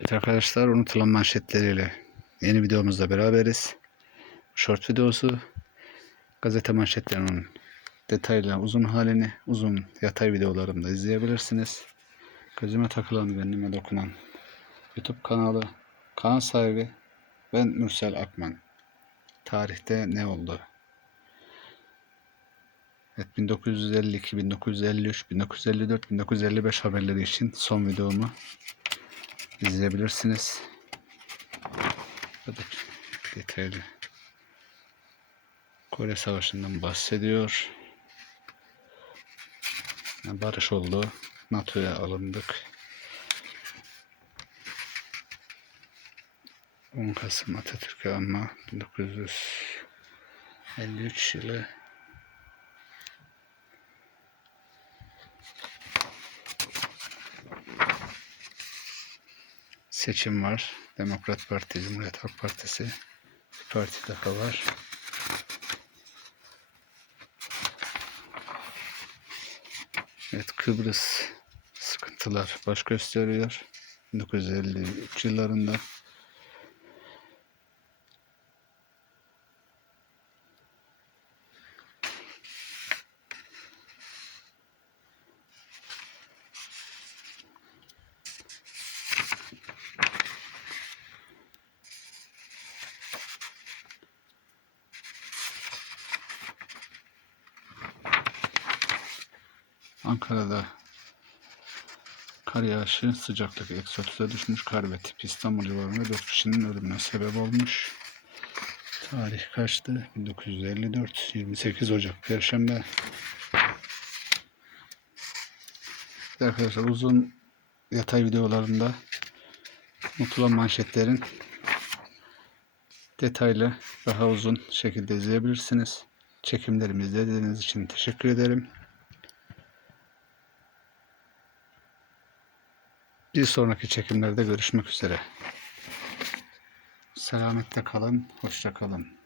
Evet arkadaşlar unutulan manşetleriyle yeni videomuzda beraberiz. Short videosu gazete manşetlerinin detaylı uzun halini uzun yatay videolarımda izleyebilirsiniz. Gözüme takılan gönlüme dokunan YouTube kanalı kanal sahibi ben Mürsel Akman. Tarihte ne oldu? Evet 1952, 1953, 1954, 1955 haberleri için son videomu izleyebilirsiniz. Burada detaylı Kore Savaşı'ndan bahsediyor. Barış oldu. NATO'ya alındık. 10 Kasım Atatürk'e ama 1953 yılı seçim var. Demokrat Parti, Cumhuriyet Halk Partisi. Bir parti daha var. Evet Kıbrıs sıkıntılar baş gösteriyor. 1953 yıllarında Ankara'da kar yağışı sıcaklık eksi 30'a düşmüş. Kar ve tip İstanbul civarında 4 kişinin ölümüne sebep olmuş. Tarih kaçtı? 1954 28 Ocak Perşembe. Arkadaşlar uzun yatay videolarında unutulan manşetlerin detaylı daha uzun şekilde izleyebilirsiniz. Çekimlerimi izlediğiniz için teşekkür ederim. Bir sonraki çekimlerde görüşmek üzere. Selametle kalın, hoşça kalın.